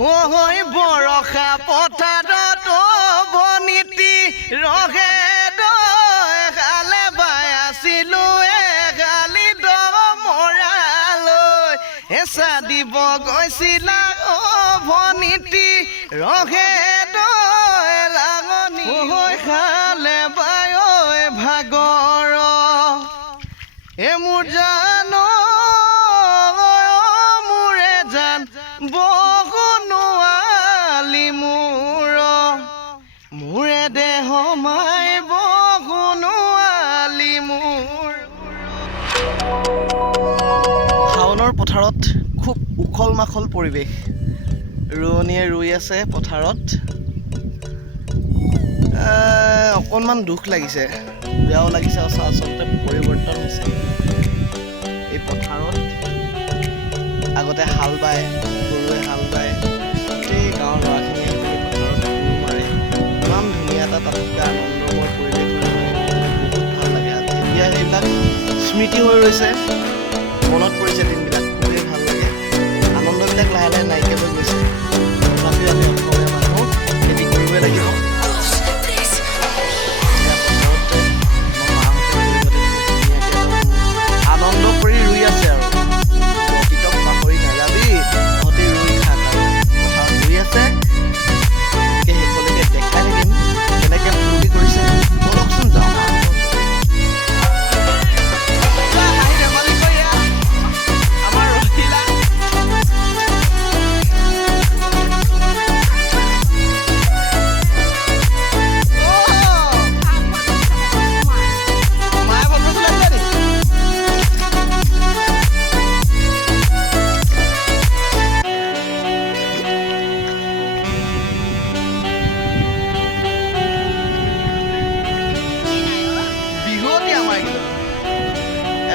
ঐ বৰষা পথাৰত বনিতি ৰহে দলে বাই আছিলো গালি মৰালৈ হেঁচা দিব গৈছিলা ভনিতি ৰহে লাগনি খালে বাই ভাগৰ মোৰ জান মোৰে জান বগুনোৱালি মোৰে দেহ মাই বগুনোৱালি মোৰ। শাওনৰ পথাৰত খুব উখল মাখল পৰিৱেশ। ৰোৱনীয়ে ৰুই আছে পথাৰত। অকণমান দুখ লাগিছে, বেয়াও লাগিছে। আচলতে পৰিৱৰ্তন হৈছে এই পথাৰত। আগতে হাল বায়, গৰুৱে হাল বায়, গোটেই গাঁৱৰ ল'ৰাখিনিয়ে এই পথাৰত কোৰ মাৰে। ইমান ধুনীয়া এটা তাতোতকৈ আনন্দময় পৰিৱেশ বহুত ভাল লাগে। এতিয়া সেইবিলাক স্মৃতি হৈ ৰৈছে, মনত পৰিছে দিনবিলাক, খুবেই ভাল লাগে। আনন্দবিলাক লাহে লাহে নাইকিয়া হৈ গৈছে। তথাপিও আমি অসমীয়া মানুহ খেতি কৰিবই লাগিব। আনন্দ কৰি ৰুই আছে আৰু অতীতক পাহৰি নাযাবি, তহঁতি ৰুই থাক আৰু পথাৰত ৰুই আছে। গতিকে শেষলৈকে দেখাই থাকিম কেনেকৈ ফূৰ্তি কৰিছে। বলকচোন যাওঁ আমাৰ ৰহিলা।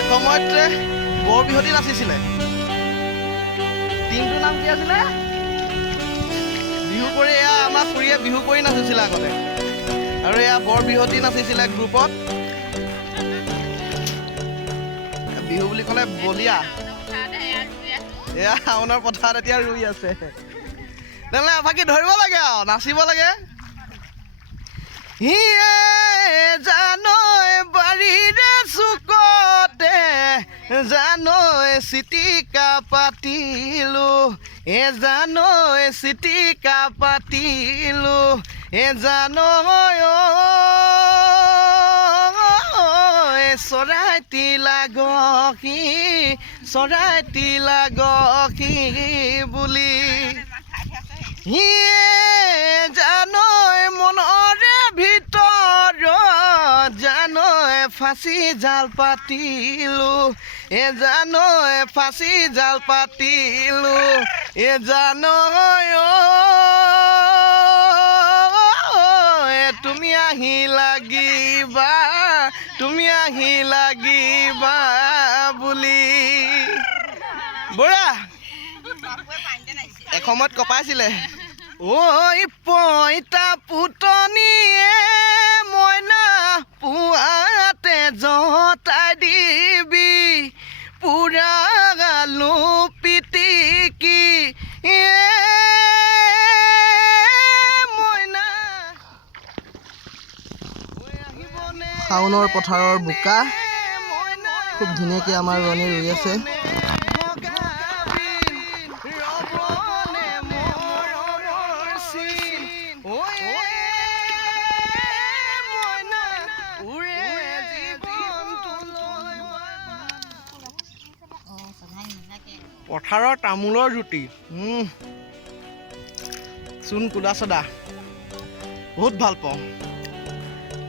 সময়ত বৰ বিহুতি নাচিছিলে। টিমটোৰ নাম কি আছিলে? বিহু কৰি এয়া আমাৰ খুৰীয়ে বিহু কৰি নাচিছিলে আগতে। আৰু এয়া বৰ বিহুতি নাচিছিলে গ্ৰুপত। বিহু বুলি ক'লে বলিয়া। এয়া শাওনৰ পথাৰত এতিয়া ৰুই আছে। তেনেহ'লে বাকী ধৰিব লাগে আৰু নাচিব লাগে। জানৈ বাৰীৰে চুকতে জানৈ চিটিকা পাতিলো, জানৈ চিটিকা পাতিলো, জানৈ চৰাইটি লাগি চৰাইটি লাগি বুলি জানৈ মনৰে ভিতৰত জানৈ ফাঁচি জাল পাতিলো, জানৈ ফাঁচি জাল পাতিলো, জানৈ তুমি আহি লাগিবা, তুমি আহি লাগিবা বুলি। বৰা এসময়ত কপাইছিলে। ঐ পইতা পুতনিয়ে মইনা পুৱাতে জতাই দিবি, পুৰা গালো পিটিকি মইনা। শাওনৰ পথাৰৰ বোকা খুব ধুনীয়াকৈ আমাৰ ৰোৱনী ৰুই আছে। পথাৰৰ তামোলৰ জুতি, চূণ কুলা চদা বহুত ভাল পাওঁ।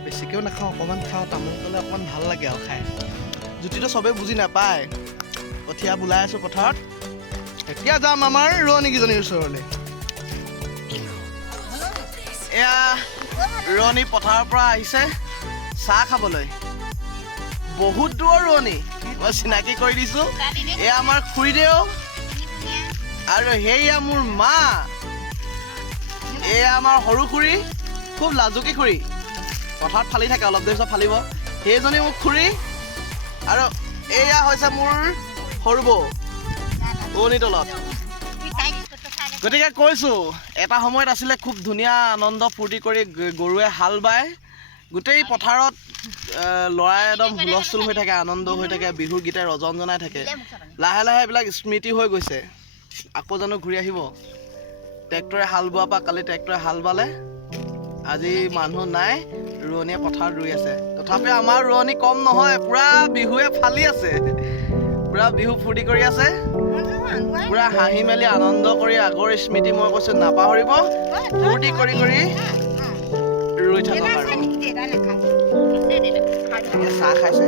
বেছিকেও নাখাওঁ, অকণমান খাওঁ। তামোল ক'লে অকণমান ভাল লাগে আৰু খাই। জুতিটো চবেই বুজি নাপায়। কঠীয়া বোলাই আছোঁ পথাৰত। এতিয়া যাম আমাৰ ৰোৱনীকেইজনীৰ ওচৰলৈ। এয়া ৰোৱনী পথাৰৰ পৰা আহিছে চাহ খাবলৈ। বহুত দূৰৰ ৰোৱনী, মই চিনাকি কৰি দিছোঁ। এয়া আমাৰ খুৰীদেউ আৰু সেয়া মোৰ মা। এয়া আমাৰ সৰু খুৰী, খুব লাজুকী খুৰী। পথাৰত ফালি থাকে, অলপ দেৰি পিছত ফালিব। সেইজনী মোৰ খুৰী। আৰু এয়া হৈছে মোৰ সৰু বৌ, উৰণি তলত। গতিকে কৈছোঁ এটা সময়ত আছিলে খুব ধুনীয়া আনন্দ ফূৰ্তি কৰি গৰুৱে হাল বায় গোটেই পথাৰত ল'ৰাই একদম হুলস্থুল হৈ থাকে আনন্দ হৈ থাকে বিহুৰ গীতে ৰজন জনাই থাকে লাহে লাহে এইবিলাক স্মৃতি হৈ গৈছে আকৌ জানো ঘূৰি আহিব ট্ৰেক্টৰে হাল বোৱাৰ পৰা কালি ট্ৰেক্টৰে হাল বালে আজি মানুহ নাই ৰোৱনীয়ে পথাৰত ৰুই আছে তথাপি আমাৰ ৰোৱনী কম নহয় পুৰা বিহুৱে ফালি আছে পুৰা বিহু ফূৰ্তি কৰি আছে পুৰা হাঁহি মেলি আনন্দ কৰি আগৰ স্মৃতি মই কৈছোঁ নাপাহৰিব ফূৰ্তি কৰি কৰি ৰুই থাকক আৰু চাহ খাইছে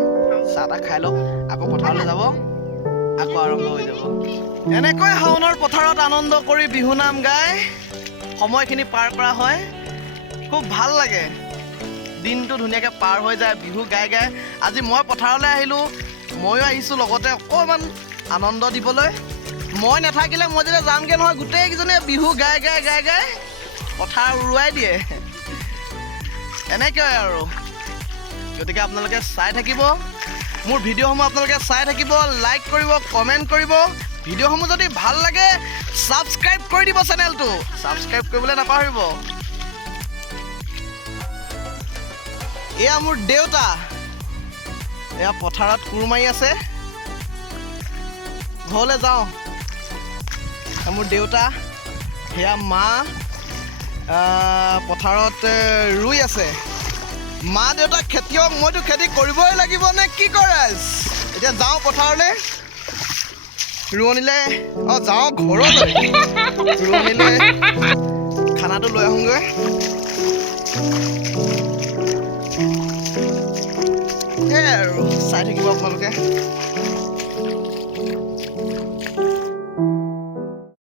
চাহ তাহ খাই লওক আকৌ পথাৰলৈ যাব আকৌ আৰম্ভ হৈ যাব এনেকৈ শাওনৰ পথাৰত আনন্দ কৰি বিহু নাম গাই সময়খিনি পাৰ কৰা হয় খুব ভাল লাগে দিনটো ধুনীয়াকৈ পাৰ হৈ যায় বিহু গাই গাই আজি মই পথাৰলৈ আহিলোঁ ময়ো আহিছোঁ লগতে অকণমান আনন্দ দিবলৈ মই নাথাকিলে মই যেতিয়া যামগৈ নহয় গোটেইকেইজনীয়ে বিহু গাই গাই গাই গাই পথাৰ উৰুৱাই দিয়ে এনেকৈ আৰু গতিকে আপোনালোকে চাই থাকিব মোৰ ভিডিঅ'সমূহ আপোনালোকে চাই থাকিব লাইক কৰিব কমেণ্ট কৰিব ভিডিঅ'সমূহ যদি ভাল লাগে ছাবস্ক্ৰাইব কৰি দিব চেনেলটো ছাবস্ক্ৰাইব কৰিবলৈ নাপাহৰিব এয়া মোৰ দেউতা এয়া পথাৰত কোৰ মাৰি আছে ঘৰলৈ যাওঁ মোৰ দেউতা সেয়া মা পথাৰত ৰুই আছে মা দেউতা খেতিয়ক মইতো খেতি কৰিবই লাগিব নে কি কৰে এতিয়া যাওঁ পথাৰলৈ ৰোৱনীলৈ যাওঁ ঘৰলৈ ৰোৱনীলৈ খানাটো লৈ আহোঁগৈ সেয়াই আৰু চাই থাকিব আপোনালোকে